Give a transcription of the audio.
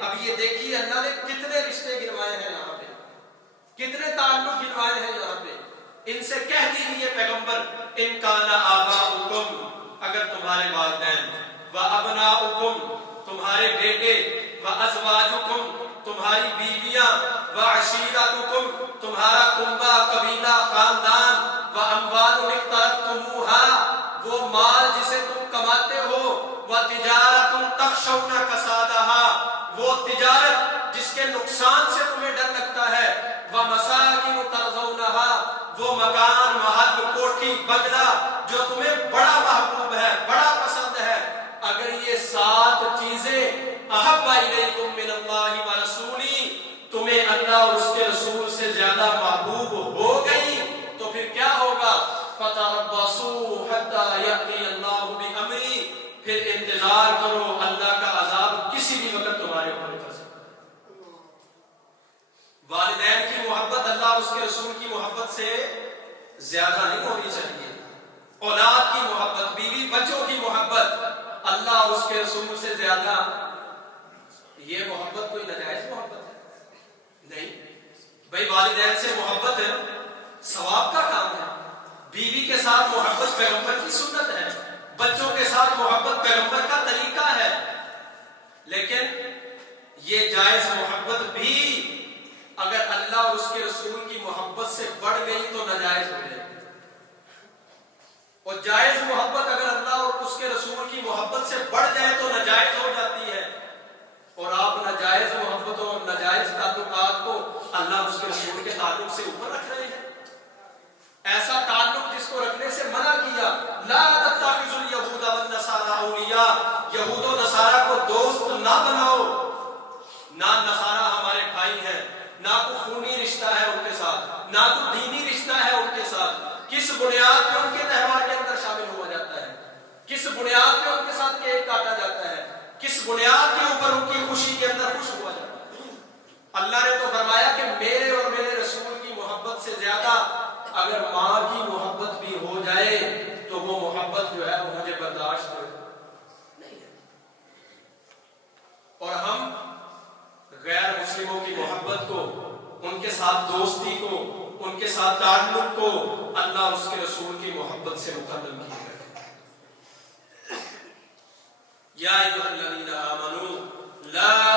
اب یہ دیکھیے اللہ نے کتنے رشتے گنوائے ہیں یہاں پہ، کتنے تعلق گنوائے ہیں یہاں پہ. ان سے کہہ دیجیے پیغمبر ان کان آباؤکم، اگر تمہارے والدین، و ابناؤکم تمہارے بیٹے، و ازواجکم تمہاری بیویاں، و عشیرتکم تمہارا کنبہ قبیلہ خاندان، و اموال اقترفتموها وہ مال جسے تم کماتے ہو، و تجارت تخشون کسادها وہ تجارت جس کے نقصان سے تمہیں ڈر لگتا ہے، و مساکن ترضونها وہ مکان، محل، کوٹھی، بنگلہ جو تمہیں بڑا محبوب ہے، بڑا پسند ہے. اگر یہ 7 چیزیں احب الیکم من اللہ و رسولی تمہیں اللہ اور اس کے رسول سے زیادہ محبوب ہو گئی تو پھر کیا ہوگا؟ فتربصوا حتی یأتی اللہ بامرہ پھر انتظار کرو، اللہ کا عذاب کسی بھی وقت تمہارے اوپر کر سکتا ہے. والدین کی محبت اللہ اور اس کے رسول کی محبت سے زیادہ نہیں ہونی چاہیے. اولاد کی محبت، بیوی بچوں کی محبت اللہ اور اس کے رسول سے زیادہ، یہ محبت کوئی ناجائز محبت ہے؟ نہیں بھائی، والدین سے محبت ثواب کا کام ہے. بیوی کے ساتھ محبت پیغمبر کی سنت ہے، بچوں کے ساتھ محبت پیغمبر کا طریقہ ہے. لیکن یہ جائز محبت بھی اگر اللہ اور اس کے رسول کی محبت سے بڑھ گئی تو ناجائز ہو جائے گی، اور جائز محبت اگر اللہ اور اس کے رسول کی محبت سے بڑھ جائے تو ناجائز ہو جاتی ہے. اور آپ ناجائز محبتوں اور ناجائز تعلقات کو اللہ اور اس کے رسول کے تعلق سے اوپر رکھ رہے ہیں. ایسا تعلق جس کو رکھنے سے منع کیا، لا تتخذوا اليهود والنصارى اولیاء یہود و نصارہ کو دوست نہ بناؤ. نہ نصارہ ہمارے بھائی ہیں، نہ کوئی خونی رشتہ ہے ان کے ساتھ، نہ کوئی دینی رشتہ ہے ان کے ساتھ. کس بنیاد پہ ان کے تہوار کے اندر شامل ہوا جاتا ہے، کس بنیاد پہ ان کے ساتھ کیک کاٹا جاتا ہے، کس بنیاد کے اوپر ان کی خوشی کے اندر خوش ہوا جاتا ہے. اللہ نے تو فرمایا کہ میرے اور میرے رسول کی محبت سے زیادہ اگر ماں کی محبت بھی ہو جائے تو وہ محبت جو ہے وہ مجھے برداشت نہیں ہے. اور ہم غیر مسلموں کی محبت کو، ان کے ساتھ دوستی کو، ان کے ساتھ تعلق کو اللہ اور اس کے رسول کی محبت سے مقدم کیا ہے. یا ایھا الذین آمنوا لا